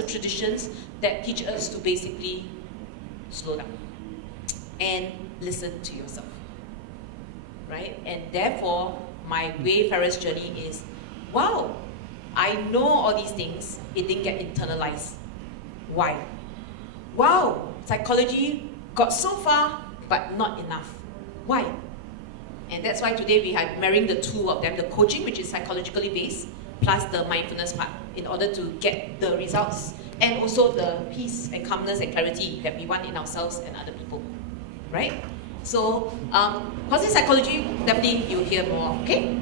of traditions that teach us to basically slow down and listen to yourself, right? And therefore, my wayfarer's journey is, wow, I know all these things, it didn't get internalized. Why? Wow, psychology got so far, but not enough. Why? And that's why today we are marrying the two of them, the coaching, which is psychologically based, plus the mindfulness part, in order to get the results and also the peace and calmness and clarity that we want in ourselves and other people, right? So, positive psychology, definitely you'll hear more, okay?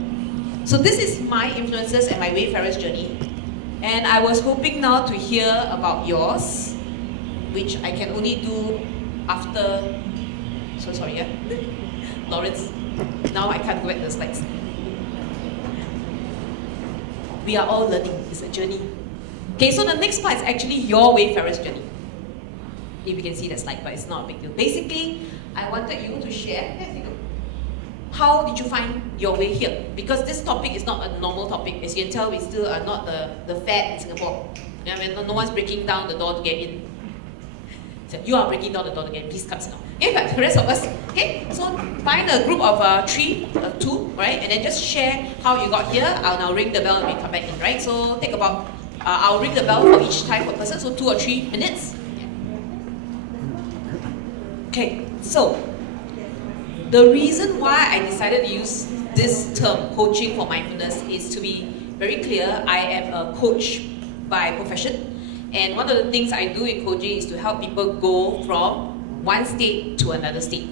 So this is my influences and my wayfarer's journey. And I was hoping now to hear about yours, which I can only do after, so sorry, yeah? Lawrence, now I can't go back to the slides. We are all learning, it's a journey. Okay, so the next part is actually your wayfarer's journey. If you can see that slide, but it's not a big deal. Basically, I wanted you to share, there you go. How did you find your way here? Because this topic is not a normal topic. As you can tell, we still are not the fad in Singapore. I mean, no one's breaking down the door to get in. So you are breaking down the door to get in, please come sit down. Okay, but the rest of us, okay? So find a group of two, right? And then just share how you got here. I'll now ring the bell and we come back in, right? So take about, I'll ring the bell for each type of person, so 2 or 3 minutes. Okay, so the reason why I decided to use this term, coaching for mindfulness, is to be very clear. I am a coach by profession. And one of the things I do in coaching is to help people go from one state to another state.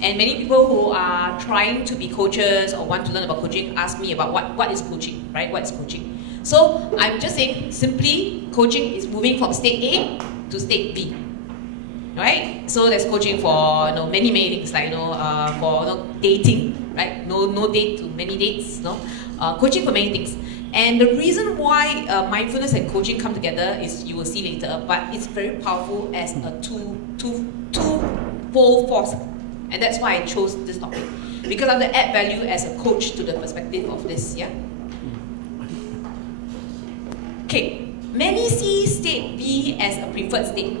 And many people who are trying to be coaches or want to learn about coaching ask me about what is coaching, right? What is coaching? So I'm just saying, simply, coaching is moving from state A to state B. Right? So there's coaching for many things, like for dating, right? No date to many dates, coaching for many things. And the reason why mindfulness and coaching come together is, you will see later, but it's very powerful as a two-fold force. And that's why I chose this topic. Because I want to add value as a coach to the perspective of this, yeah? Okay, many see state B as a preferred state.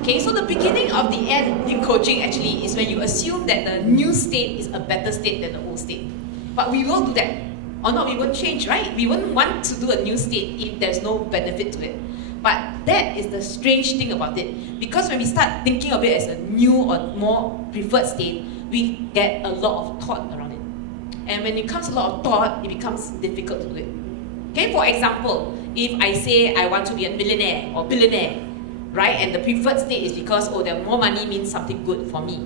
Okay, so the beginning of the end in coaching actually is when you assume that the new state is a better state than the old state. But we will do that. Or not, we won't change, right? We wouldn't want to do a new state if there's no benefit to it. But that is the strange thing about it. Because when we start thinking of it as a new or more preferred state, we get a lot of thought around it. And when it comes a lot of thought, it becomes difficult to do it. Okay, for example, if I say I want to be a millionaire or billionaire, right? And the preferred state is because, oh, that more money means something good for me.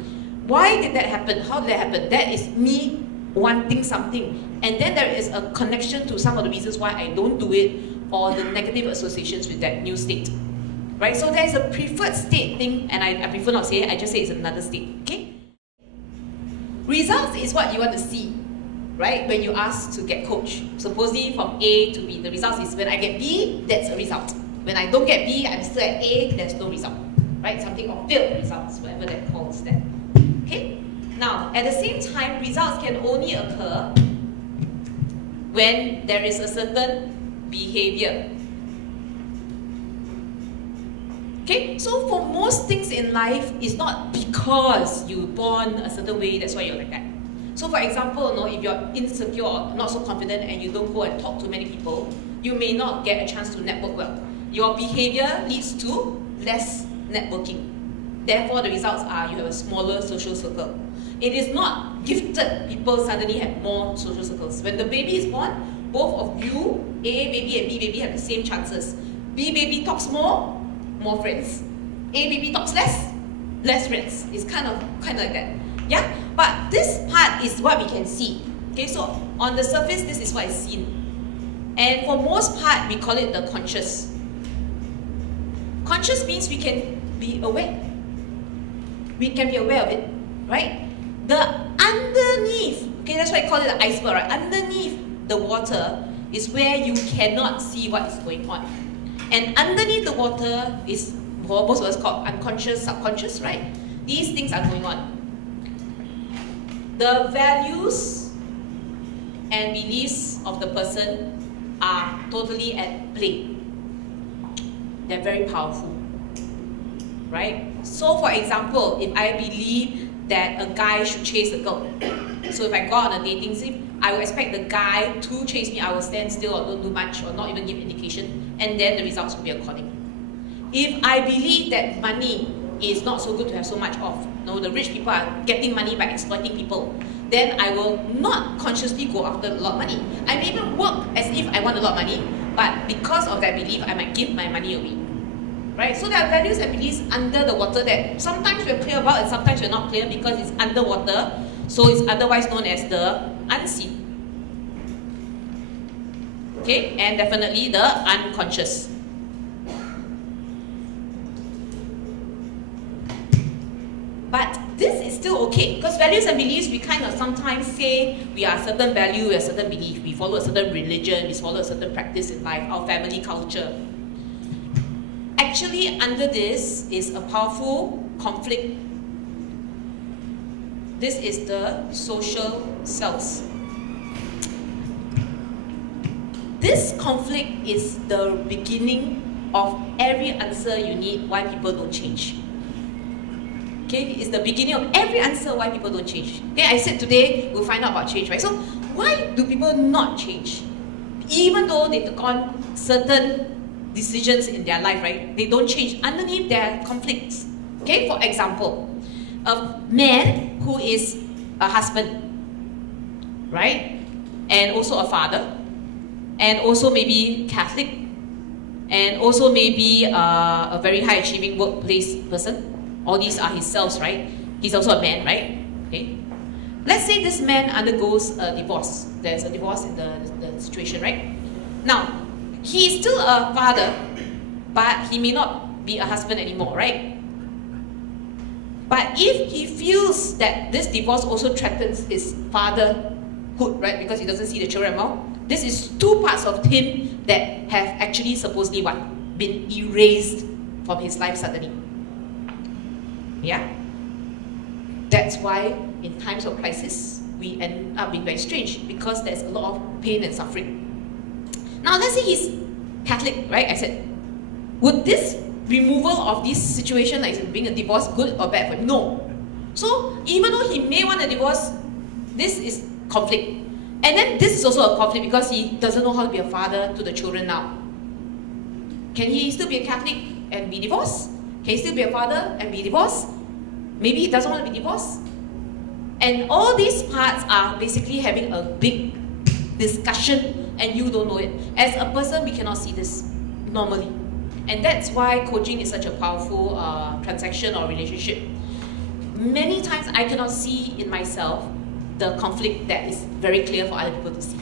Why did that happen? How did that happen? That is me wanting something. And then there is a connection to some of the reasons why I don't do it, or the negative associations with that new state. Right? So there's a preferred state thing, and I prefer not say it, I just say it's another state. Okay? Results is what you want to see, right? When you ask to get coached. Supposedly from A to B, the results is when I get B, that's a result. When I don't get B, I'm still at A, there's no result. Right? Something of failed results, whatever that calls that. Okay? Now, at the same time, results can only occur when there is a certain behavior. Okay? So for most things in life, it's not because you were born a certain way, that's why you're like that. So for example, if you're insecure, not so confident, and you don't go and talk to many people, you may not get a chance to network well. Your behavior leads to less networking. Therefore, the results are you have a smaller social circle. It is not gifted people suddenly have more social circles. When the baby is born, both of you, A baby and B baby, have the same chances. B baby talks more friends. A baby talks less friends. It's kind of like that. Yeah? But this part is what we can see. Okay, so on the surface, this is what is seen. And for most part, we call it the conscious. Conscious means we can be aware. We can be aware of it, right? The underneath, okay, that's why I call it the iceberg, right? Underneath the water is where you cannot see what is going on. And underneath the water is what most of us call unconscious, subconscious, right? These things are going on. The values and beliefs of the person are totally at play. they're very powerful, right? So for example, if I believe that a guy should chase a girl, so if I go out on a dating scene, I will expect the guy to chase me. I will stand still or don't do much or not even give indication, and then the results will be according. If I believe that money is not so good to have so much of, no, the rich people are getting money by exploiting people, then I will not consciously go after a lot of money. I may even work as if I want a lot of money, but because of that belief, I might give my money away. Right? So there are values and beliefs under the water that sometimes we're clear about and sometimes we're not clear because it's underwater, so it's otherwise known as the unseen. Okay? And definitely the unconscious. But this is still okay, because values and beliefs, we kind of sometimes say we are a certain value, we are a certain belief, we follow a certain religion, we follow a certain practice in life, our family culture. Actually, under this is a powerful conflict. This is the social selves. This conflict is the beginning of every answer you need why people don't change. Okay, it's the beginning of every answer why people don't change. Okay, I said today we'll find out about change, right? So why do people not change? Even though they took on certain decisions in their life, right? They don't change. Underneath there are conflicts. Okay, for example, a man who is a husband, right? And also a father, and also maybe Catholic, and also maybe a very high achieving workplace person. All these are his selves, right? He's also a man, right? Okay. Let's say this man undergoes a divorce. There's a divorce in the situation, right? Now, he is still a father, but he may not be a husband anymore, right? But if he feels that this divorce also threatens his fatherhood, right? Because he doesn't see the children anymore, this is two parts of him that have actually supposedly what? Been erased from his life suddenly. Yeah? That's why in times of crisis, we end up being very strange because there's a lot of pain and suffering. Now, let's say he's Catholic, right? I said, would this removal of this situation, like being a divorce, good or bad for him? No. So, even though he may want a divorce, this is conflict. And then this is also a conflict because he doesn't know how to be a father to the children now. Can he still be a Catholic and be divorced? Can he still be a father and be divorced? Maybe he doesn't want to be divorced. And all these parts are basically having a big discussion and you don't know it. As a person, we cannot see this normally. And that's why coaching is such a powerful transaction or relationship. Many times I cannot see in myself the conflict that is very clear for other people to see.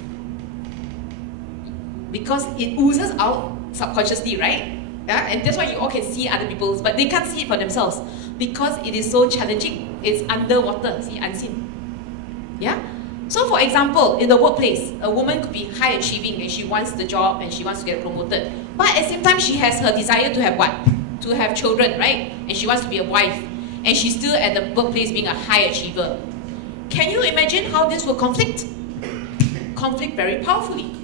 Because it oozes out subconsciously, right? Yeah? And that's why you all can see other people's, but they can't see it for themselves. Because it is so challenging. It's underwater, see, unseen. Yeah? So for example, in the workplace, a woman could be high achieving and she wants the job and she wants to get promoted. But at the same time, she has her desire to have what? To have children, right? And she wants to be a wife. And she's still at the workplace being a high achiever. Can you imagine how this will conflict? Conflict very powerfully.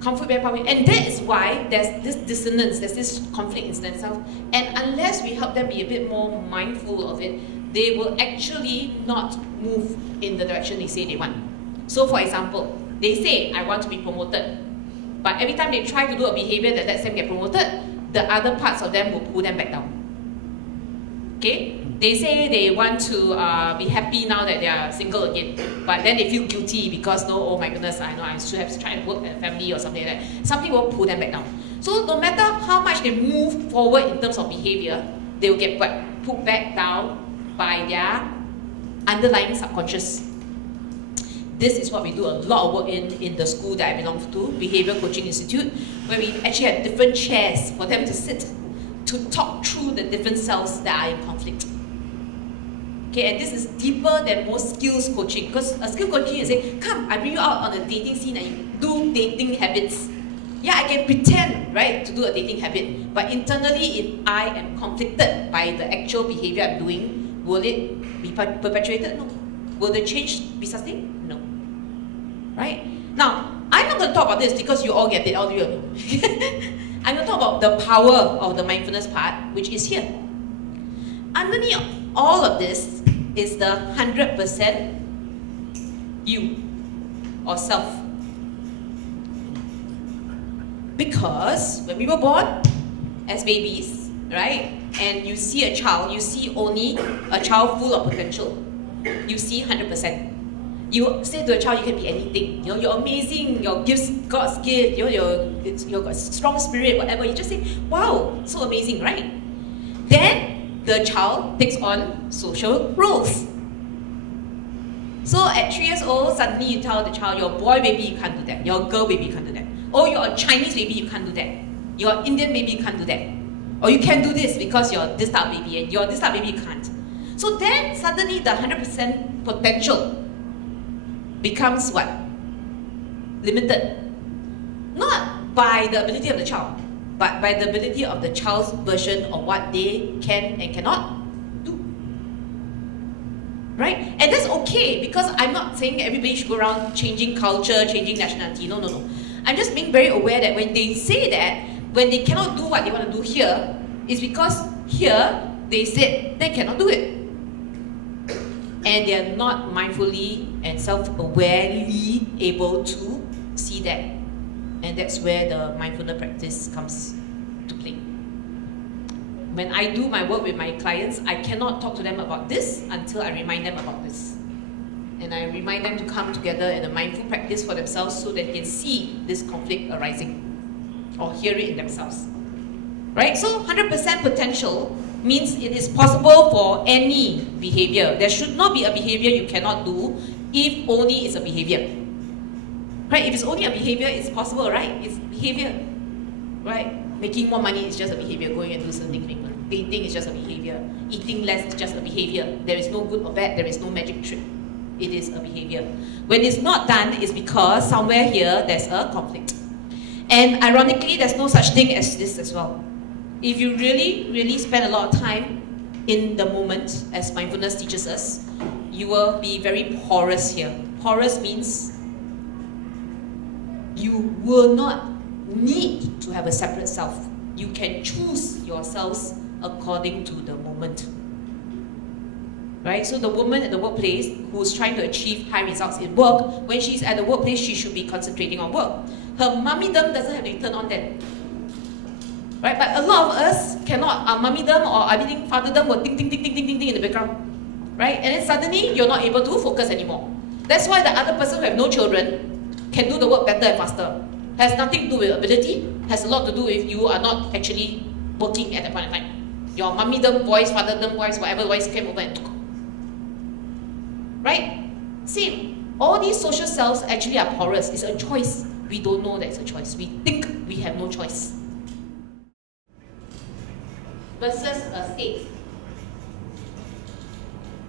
Conflict very powerfully. And that is why there's this dissonance, there's this conflict in themselves. And unless we help them be a bit more mindful of it, they will actually not move in the direction they say they want. So for example, they say, I want to be promoted. But every time they try to do a behavior that lets them get promoted, the other parts of them will pull them back down. Okay? They say they want to be happy now that they are single again. But then they feel guilty because, no, oh my goodness, I know I should have to try and work at a family or something like that. Something will pull them back down. So no matter how much they move forward in terms of behavior, they will get put back down by their underlying subconscious. This is what we do a lot of work in the school that I belong to, Behavior Coaching Institute, where we actually have different chairs for them to sit to talk through the different cells that are in conflict. Okay, and this is deeper than most skills coaching, because a skill coaching is say, come, I bring you out on a dating scene and you do dating habits. Yeah, I can pretend, right, to do a dating habit, but internally, if I am conflicted by the actual behavior I'm doing, will it be perpetuated? No. Will the change be sustained? No. Right? Now, I'm not going to talk about this because you all get it, all of you. I'm going to talk about the power of the mindfulness part, which is here. Underneath all of this is the 100% you or self. Because when we were born as babies, right, and you see a child, you see only a child full of potential. You see 100%. You say to a child, you can be anything. You know, you're amazing. Your gifts, God's gift. You've got strong spirit, whatever. You just say, wow, so amazing, right? Then the child takes on social roles. So at 3 years old, suddenly you tell the child, you're a boy baby, you can't do that. You're a girl baby, you can't do that. Oh, you're a Chinese baby, you can't do that. You're an Indian baby, you can't do that. Or you can do this because you're this type of baby, and you're this type of baby, you can't. So then suddenly the 100% potential becomes what? Limited. Not by the ability of the child, but by the ability of the child's version of what they can and cannot do. Right? And that's okay, because I'm not saying everybody should go around changing culture, changing nationality. No, no, no. I'm just being very aware that when they say that, when they cannot do what they want to do here, it's because here they said they cannot do it. And they are not mindfully and self-awarely able to see that. And that's where the mindfulness practice comes to play. When I do my work with my clients, I cannot talk to them about this until I remind them about this. And I remind them to come together in a mindful practice for themselves so that they can see this conflict arising or hear it in themselves. Right? So 100% potential means it is possible for any behavior. There should not be a behavior you cannot do if only it's a behavior. Right? If it's only a behavior, it's possible, right? It's behavior. Right? Making more money is just a behavior. Going and do something. Dating is just a behavior. Eating less is just a behavior. There is no good or bad. There is no magic trick. It is a behavior. When it's not done, it's because somewhere here there's a conflict. And ironically, there's no such thing as this as well. If you really spend a lot of time in the moment, as mindfulness teaches us, you will be very porous here. Porous means you will not need to have a separate self. You can choose yourselves according to the moment. Right? So the woman at the workplace who's trying to achieve high results in work, when she's at the workplace, she should be concentrating on work. Her mummydom doesn't have to turn on then. Right? But a lot of us cannot. Our mummydom or everything, fatherdom will ding, ding, ding, ding, ding, ding, ding in the background. Right? And then suddenly, you're not able to focus anymore. That's why the other person who have no children can do the work better and faster. Has nothing to do with ability, has a lot to do with you are not actually working at that point in time. Your mummydom voice, fatherdom voice, whatever voice came over and took. Right? Same. All these social selves actually are porous. It's a choice. We don't know that it's a choice. We think we have no choice. Versus a state.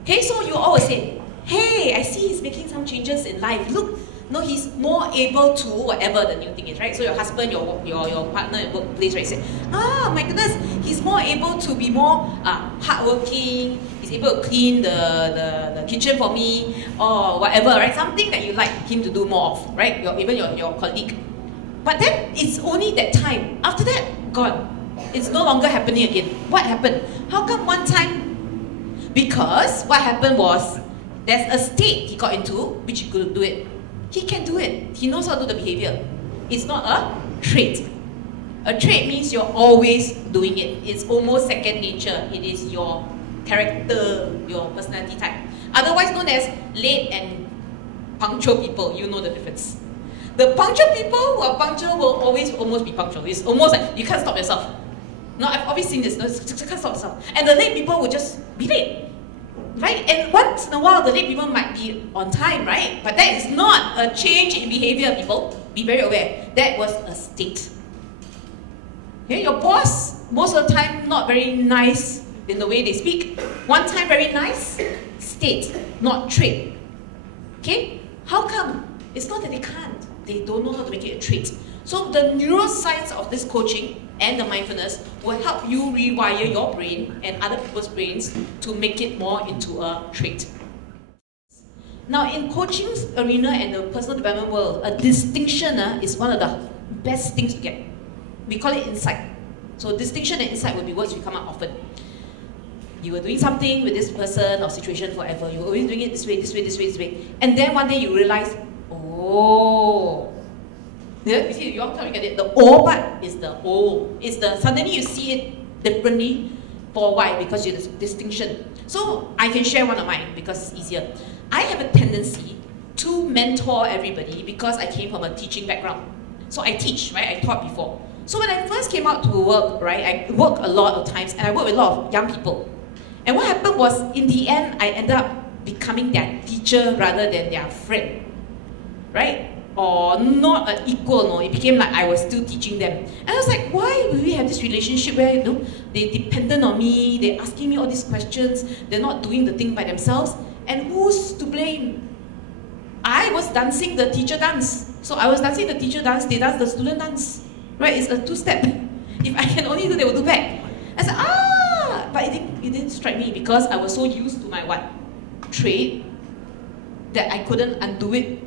Okay, so you always say, hey, I see he's making some changes in life. Look, no, he's more able to whatever the new thing is, right? So your husband, your partner in workplace, right, say, my goodness, he's more able to be more hardworking. He's able to clean the kitchen for me or whatever, right? Something that you like him to do more of, right? Even your colleague. But then it's only that time. After that, gone. It's no longer happening again. What happened? How come one time? Because what happened was there's a state he got into which he couldn't do it. He can do it. He knows how to do the behavior. It's not a trait. A trait means you're always doing it. It's almost second nature. It is your character, your personality type. Otherwise known as late and punctual people. You know the difference. The punctual people who are punctual will always almost be punctual. It's almost like you can't stop yourself. No, I've always seen this. No, you can't stop yourself. And the late people will just be late. Right? And once in a while, the late people might be on time, right? But that is not a change in behavior, people. Be very aware. That was a state. Okay? Your boss, most of the time, not very nice in the way they speak. One time, very nice. State, not trait. Okay? How come? It's not that they can't. They don't know how to make it a trait. So the neuroscience of this coaching and the mindfulness will help you rewire your brain and other people's brains to make it more into a trait. Now in coaching's arena and the personal development world, a distinction is one of the best things to get. we call it insight. So distinction and insight will be words we come up often. You were doing something with this person or situation forever. You were always doing it this way, this way, this way, this way. And then one day you realize, oh. Yeah, you see, you all can get it. The O part is the O. It's the, suddenly you see it differently. For why? Because you have this distinction. So I can share one of mine because it's easier. I have a tendency to mentor everybody because I came from a teaching background. So I teach, right? I taught before. So when I first came out to work, right, I work a lot of times and I work with a lot of young people. And what happened was, in the end, I ended up becoming their teacher rather than their friend, right? Or not an equal, no, it became like I was still teaching them. And I was like, why will we have this relationship where, you know, they're dependent on me, they're asking me all these questions, they're not doing the thing by themselves, and who's to blame? I was dancing the teacher dance. So I was dancing the teacher dance, they dance the student dance. Right, it's a two-step. If I can only do, they will do back. I said, but it didn't strike me because I was so used to my what? Trait that I couldn't undo it.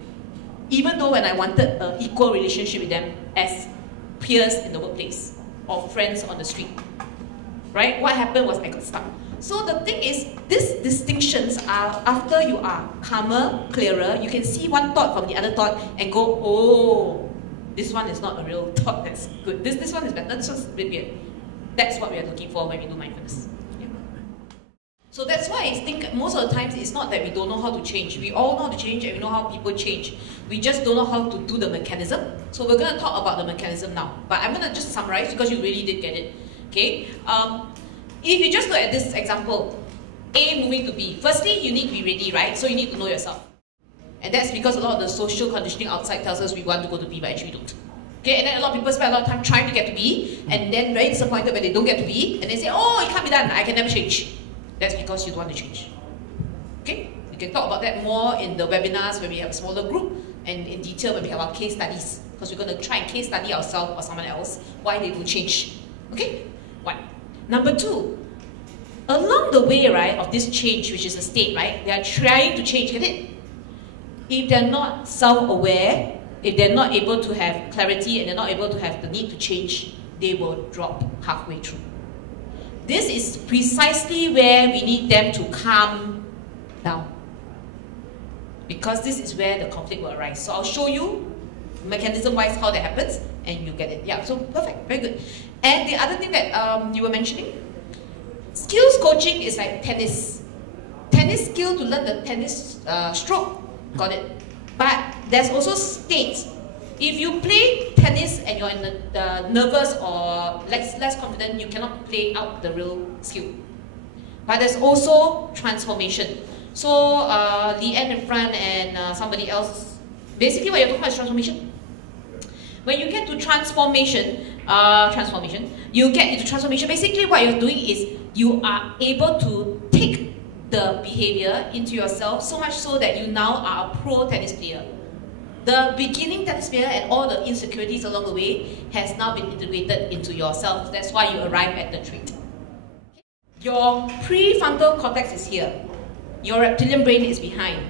Even though when I wanted an equal relationship with them as peers in the workplace or friends on the street. Right? What happened was I got stuck. So the thing is, these distinctions are after you are calmer, clearer, you can see one thought from the other thought and go, oh, this one is not a real thought that's good. This one is better, this one's a bit weird. That's what we are looking for when we do mindfulness. Yeah. So that's why I think most of the times it's not that we don't know how to change. We all know how to change and we know how people change. We just don't know how to do the mechanism. So we're going to talk about the mechanism now. But I'm going to just summarize because you really did get it. Okay? If you just look at this example, A moving to B. Firstly, you need to be ready, right? So you need to know yourself. And that's because a lot of the social conditioning outside tells us we want to go to B, but actually we don't. Okay, and then a lot of people spend a lot of time trying to get to B, and then very disappointed when they don't get to B, and they say, oh, it can't be done, I can never change. That's because you don't want to change. Okay? We can talk about that more in the webinars when we have a smaller group, and in detail when we have our case studies, because we're going to try and case study ourselves or someone else, why they don't change. Okay? One. Number two, along the way, right, of this change, which is a state, right, they are trying to change, get it? If they're not self-aware, if they're not able to have clarity and they're not able to have the need to change, they will drop halfway through. This is precisely where we need them to calm down. Because this is where the conflict will arise. So I'll show you mechanism-wise how that happens and you get it. Yeah, so perfect, very good. And the other thing that you were mentioning, skills coaching is like tennis. Tennis skill to learn the tennis stroke. Got it. But there's also states. If you play tennis and you're in the nervous or less confident, you cannot play out the real skill. But there's also transformation. So Leanne in front and somebody else, basically what you're talking about is transformation. When you get to transformation, you get into transformation, basically what you're doing is you are able to take the behavior into yourself so much so that you now are a pro tennis player. The beginning tennis player and all the insecurities along the way has now been integrated into yourself. That's why you arrive at the trait. Your prefrontal cortex is here. Your reptilian brain is behind.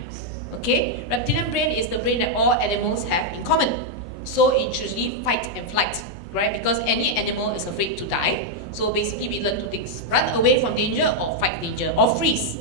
Okay? Reptilian brain is the brain that all animals have in common. So it's usually fight and flight, right? Because any animal is afraid to die. So basically we learn two things. Run away from danger or fight danger or freeze.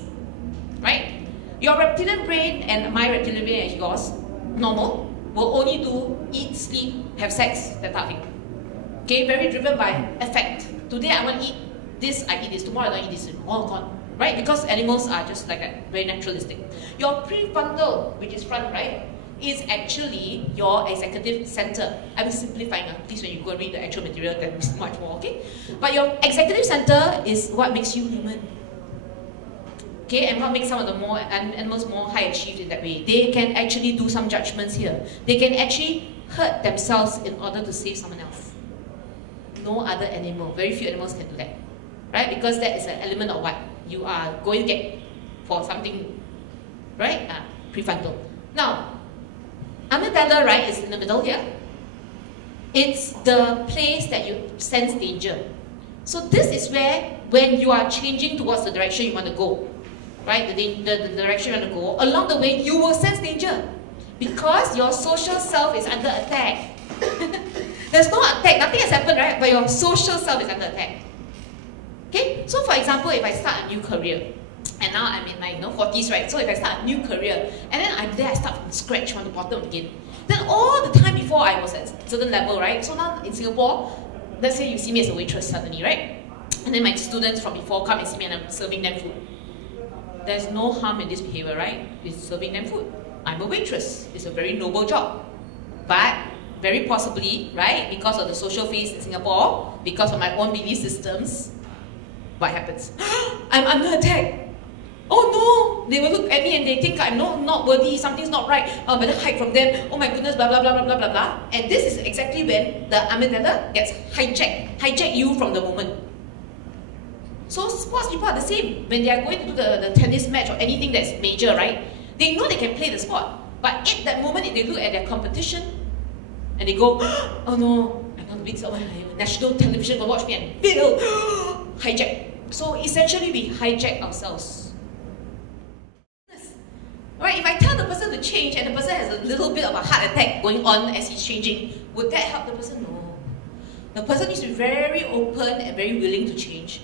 Right? Your reptilian brain and my reptilian brain and yours, normal, will only do eat, sleep, have sex, that type of thing. Okay? Very driven by affect. Today I want to eat this, I eat this. Tomorrow I don't eat this. Oh God. Right? Because animals are just like that, very naturalistic. Your prefrontal, which is front, right, is actually your executive center. I'm simplifying. Please, when you go and read the actual material, there's much more, okay? But your executive center is what makes you human. Okay, and what makes some of the more animals more high achieved in that way. They can actually do some judgments here. They can actually hurt themselves in order to save someone else. No other animal, very few animals can do that. Right? Because that is an element of what you are going to get for something, right? Prefrontal. Now, amygdala, right, is in the middle here. It's the place that you sense danger. So this is where, when you are changing towards the direction you want to go, right, the direction you want to go, along the way you will sense danger because your social self is under attack. There's no attack, nothing has happened, right? But your social self is under attack. Okay? So for example, if I start a new career, and now I'm in my 40s, right? So if I start a new career, and then I start from scratch, from the bottom again, then all the time before I was at a certain level, right? So now in Singapore, let's say you see me as a waitress suddenly, right? And then my students from before come and see me and I'm serving them food. There's no harm in this behavior, right? It's serving them food. I'm a waitress. It's a very noble job. But very possibly, right, because of the social phase in Singapore, because of my own belief systems, what happens? I'm under attack. Oh no! They will look at me and they think I'm not worthy, something's not right, I better hide from them, oh my goodness, blah blah blah blah blah blah blah. And this is exactly when the amygdala gets hijack you from the moment. So sports people are the same. When they are going to do the tennis match or anything that's major, right? They know they can play the sport. But at that moment, if they look at their competition and they go, oh no, I'm going to beat someone, national television will watch me and fail. Hijack. So essentially we hijack ourselves. Right, if I tell the person to change and the person has a little bit of a heart attack going on as he's changing, would that help the person? No. The person needs to be very open and very willing to change.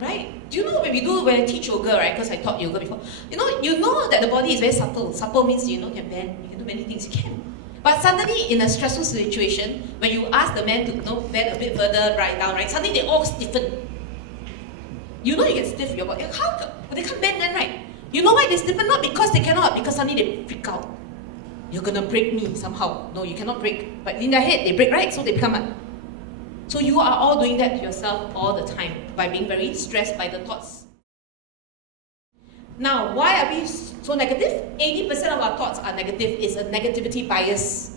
Right? Do you know when I teach yoga, right? Because I taught yoga before. You know that the body is very subtle. Supple means you can bend, you can do many things, you can. But suddenly in a stressful situation, when you ask the man to bend a bit further right down, right? Suddenly they all stiffen. You get stiff your body. How? They can't bend then, right? You know why they stiffen? Not because they cannot, because suddenly they freak out. You're gonna break me somehow. No, you cannot break. But in their head, they break, right? So they become a... So you are all doing that to yourself all the time by being very stressed by the thoughts. Now, why are we so negative? 80% of our thoughts are negative. It's a negativity bias.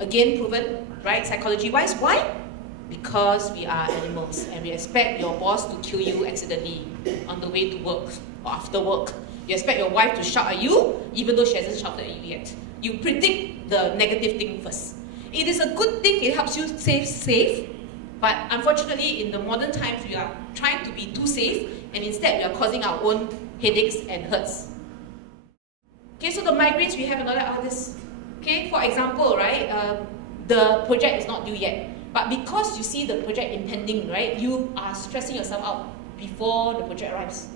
Again, proven, right? Psychology-wise. Why? Because we are animals and we expect your boss to kill you accidentally on the way to work or after work. You expect your wife to shout at you even though she hasn't shouted at you yet. You predict the negative thing first. It is a good thing, it helps you stay safe, but unfortunately in the modern times we are trying to be too safe and instead we are causing our own headaches and hurts. Okay, so the migraines we have another this. Okay, for example, right, the project is not due yet. But because you see the project impending, right, you are stressing yourself out before the project arrives.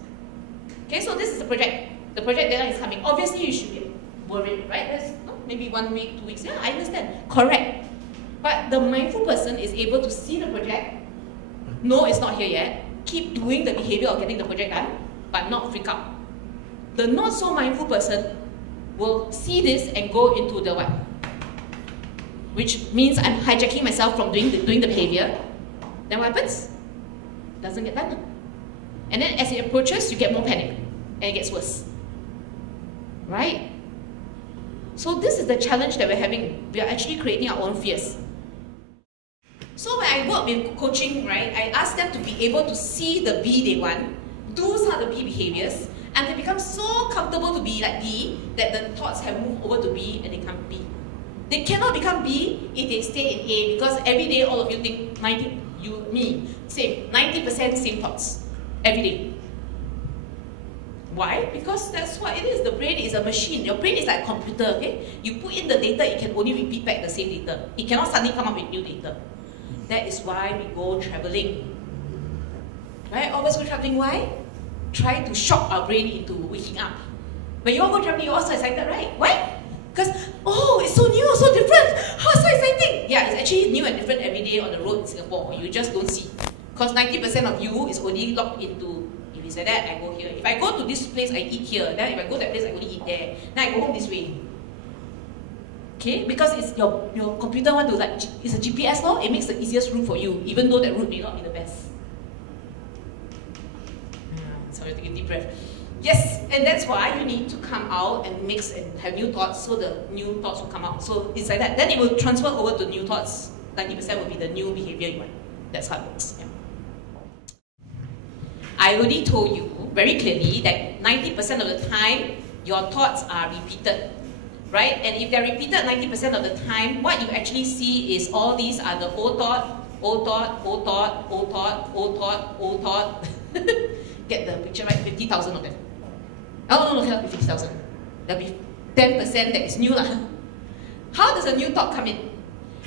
Okay, so this is the project. The project deadline is coming. Obviously, you should be worried, right? There's maybe 1 week, 2 weeks. Yeah, I understand. Correct. But the mindful person is able to see the project, know it's not here yet, keep doing the behavior of getting the project done, but not freak out. The not so mindful person will see this and go into the what? Which means I'm hijacking myself from doing the behavior. Then what happens? Doesn't get done. And then as it approaches, you get more panic. And it gets worse. Right? So this is the challenge that we're having. We are actually creating our own fears. So when I work with coaching, right, I ask them to be able to see the B they want, do some of the B behaviors, and they become so comfortable to be like B that the thoughts have moved over to B and they become B. They cannot become B if they stay in A because every day all of you think 90% same thoughts every day. Why? Because that's what it is. The brain is a machine. Your brain is like a computer, okay? You put in the data, it can only repeat back the same data. It cannot suddenly come up with new data. That is why we go traveling. Right? Always go traveling. Why? Try to shock our brain into waking up. When you all go traveling, you're all so excited, right? Why? Because, oh, it's so new, so different. How so exciting. Yeah, it's actually new and different every day on the road in Singapore. You just don't see. Because 90% of you is only locked into, if it's like that, I go here. If I go to this place, I eat here. Then if I go to that place, I only eat there. Then I go home this way. Okay? Because it's your computer want to it's a GPS law, it makes the easiest route for you, even though that route may not be the best. Sorry, take a deep breath. Yes, and that's why you need to come out and mix and have new thoughts so the new thoughts will come out. So it's like that. Then it will transfer over to new thoughts. 90% will be the new behavior you want. That's how it works. Yeah. I already told you very clearly that 90% of the time, your thoughts are repeated. Right? And if they're repeated 90% of the time, what you actually see is all these are the old thought, old thought, old thought, old thought, old thought, old thought. Get the picture right? 50,000 of them. Oh, no, cannot be 50,000. There'll be 10% that is new. How does a new thought come in?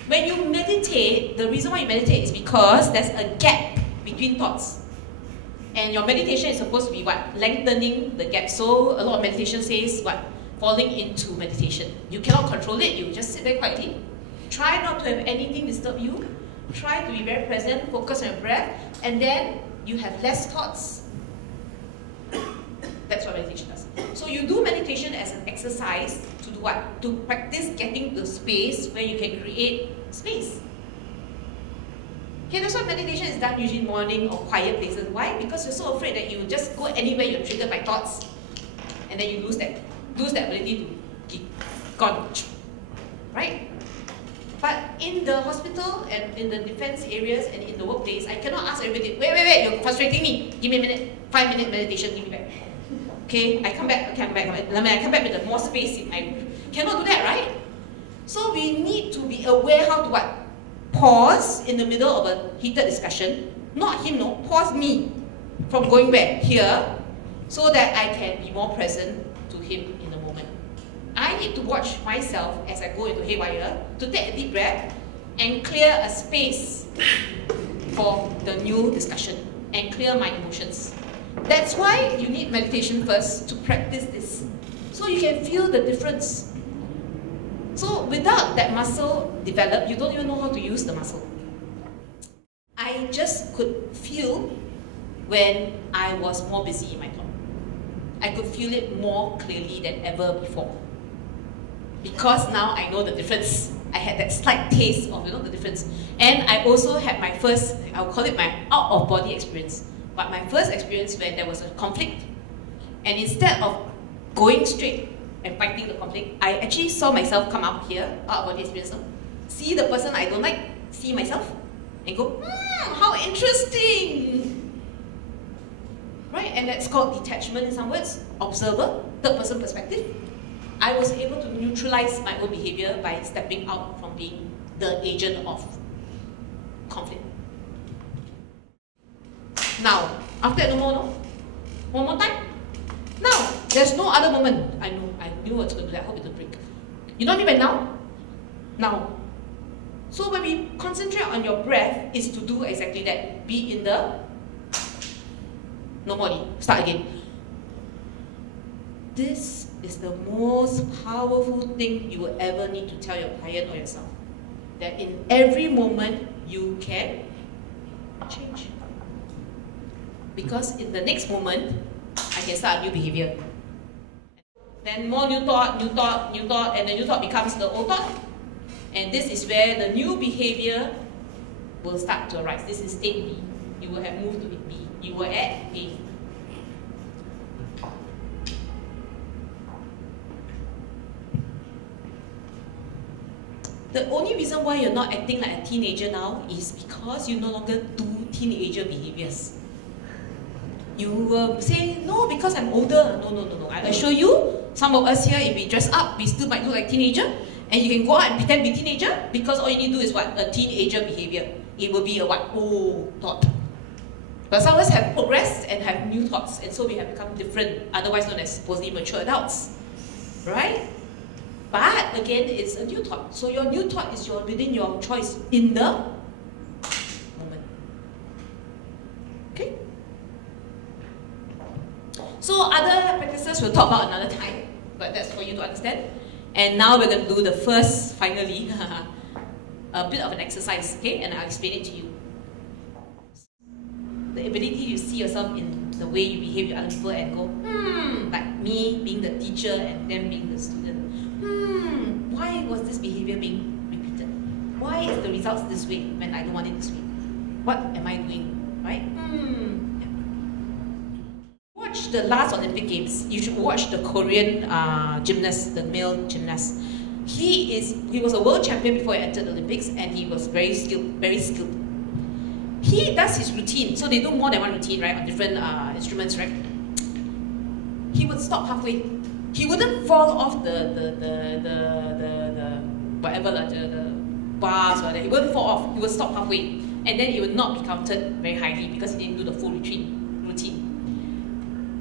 When you meditate, the reason why you meditate is because there's a gap between thoughts. And your meditation is supposed to be what? Lengthening the gap. So a lot of meditation says what? Falling into meditation. You cannot control it, you just sit there quietly. Try not to have anything disturb you. Try to be very present, focus on your breath, and then you have less thoughts. That's what meditation does. So you do meditation as an exercise to do what? To practice getting to space where you can create space. Okay, that's why meditation is done usually in morning or quiet places. Why? Because you're so afraid that you just go anywhere you're triggered by thoughts, and then you lose that ability to gone, right? But in the hospital and in the defense areas and in the workplace, I cannot ask everybody, wait, you're frustrating me. Give me a minute, 5-minute meditation, give me back. Okay, I come back, I come back with more space in my... Cannot do that, right? So we need to be aware how to what? Pause in the middle of a heated discussion. Not him, no, pause me from going back here so that I can be more present to him in the moment. I need to watch myself as I go into haywire to take a deep breath and clear a space for the new discussion and clear my emotions. That's why you need meditation first to practice this. So you can feel the difference. So without that muscle developed, you don't even know how to use the muscle. I just could feel when I was more busy in my thought. I could feel it more clearly than ever before. Because now I know the difference. I had that slight taste of the difference. And I also had my first, I'll call it my out-of-body experience. But my first experience when there was a conflict, and instead of going straight and fighting the conflict, I actually saw myself come up here, out-of-body experience, see the person I don't like, see myself, and go, how interesting! Right? And that's called detachment in some words, observer, third-person perspective. I was able to neutralize my own behavior by stepping out from being the agent of conflict. Now, after that, no more, no? One more time? Now, there's no other moment. I knew what's going to do that. I hope it don't break. You know what I mean by now? Now. So when we concentrate on your breath, is to do exactly that. Be in the no body. Start again. This is the most powerful thing you will ever need to tell your client or yourself. That in every moment, you can change. Because in the next moment, I can start a new behavior. Then more new thought, and the new thought becomes the old thought. And this is where the new behavior will start to arise. This is state B. You will have moved to B. You were at A. The only reason why you're not acting like a teenager now is because you no longer do teenager behaviors. You will say, no, because I'm older. No. I assure you, some of us here, if we dress up, we still might look like teenager. And you can go out and pretend to be teenager because all you need to do is what? A teenager behavior. It will be a what? Old thought. But some of us have progressed and have new thoughts, and so we have become different, otherwise known as supposedly mature adults. Right? But again, it's a new thought. So your new thought is within your choice in the moment. Okay? So other practices we'll talk about another time, but that's for you to understand. And now we're going to do the first, finally, a bit of an exercise, okay? And I'll explain it to you. The ability to see yourself in the way you behave with other people and go, like me being the teacher and them being the student. Why was this behavior being repeated? Why is the results this way when I don't want it this way? What am I doing, right? Watch the last Olympic Games. You should watch the Korean gymnast, the male gymnast. He was a world champion before he entered the Olympics, and he was very skilled. He does his routine, so they do more than one routine, right, on different instruments, right? He would stop halfway. He wouldn't fall off the bars or that. He wouldn't fall off. He would stop halfway, and then it would not be counted very highly because he didn't do the full routine.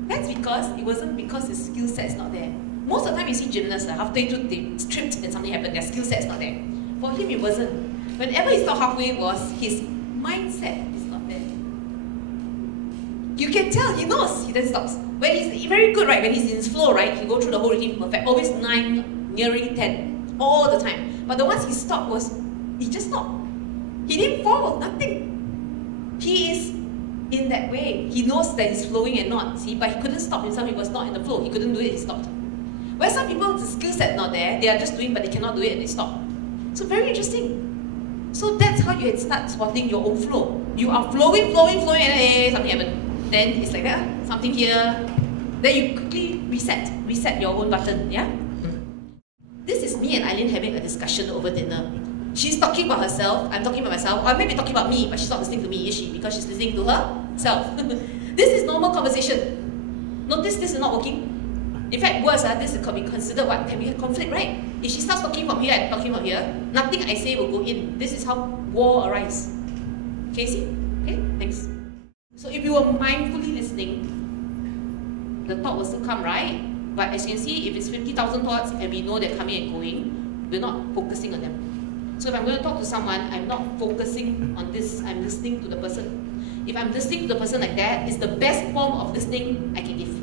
That's because it wasn't because his skill set is not there. Most of the time you see gymnasts, halfway through they tripped and something happened, their skill set's not there. For him it wasn't. Whenever he stopped halfway was his mindset is not there. You can tell, he knows, he then stops. When he's very good, right, when he's in his flow, right, he go through the whole routine perfect, always 9, nearing 10, all the time. But the ones he stopped was, he just stopped. He didn't fall, nothing. He is in that way. He knows that he's flowing and not, see, but he couldn't stop himself, he was not in the flow, he couldn't do it, he stopped. Where some people, the skill set not there, they are just doing but they cannot do it and they stop. So very interesting. So that's how you start spotting your own flow. You are flowing, and hey, something happened. Then it's like that, something here. Then you quickly reset your own button, yeah? This is me and Eileen having a discussion over dinner. She's talking about herself, I'm talking about myself, or I may be talking about me, but she's not listening to me, is she? Because she's listening to herself. This is normal conversation. Notice this is not working. In fact, worse, this could be considered what? Can be a conflict, right? If she starts talking from here and talking from here, nothing I say will go in. This is how war arises. Okay, see? Okay, thanks. So if you were mindfully listening, the thought will still come, right? But as you can see, if it's 50,000 thoughts and we know they're coming and going, we're not focusing on them. So if I'm going to talk to someone, I'm not focusing on this, I'm listening to the person. If I'm listening to the person like that, it's the best form of listening I can give.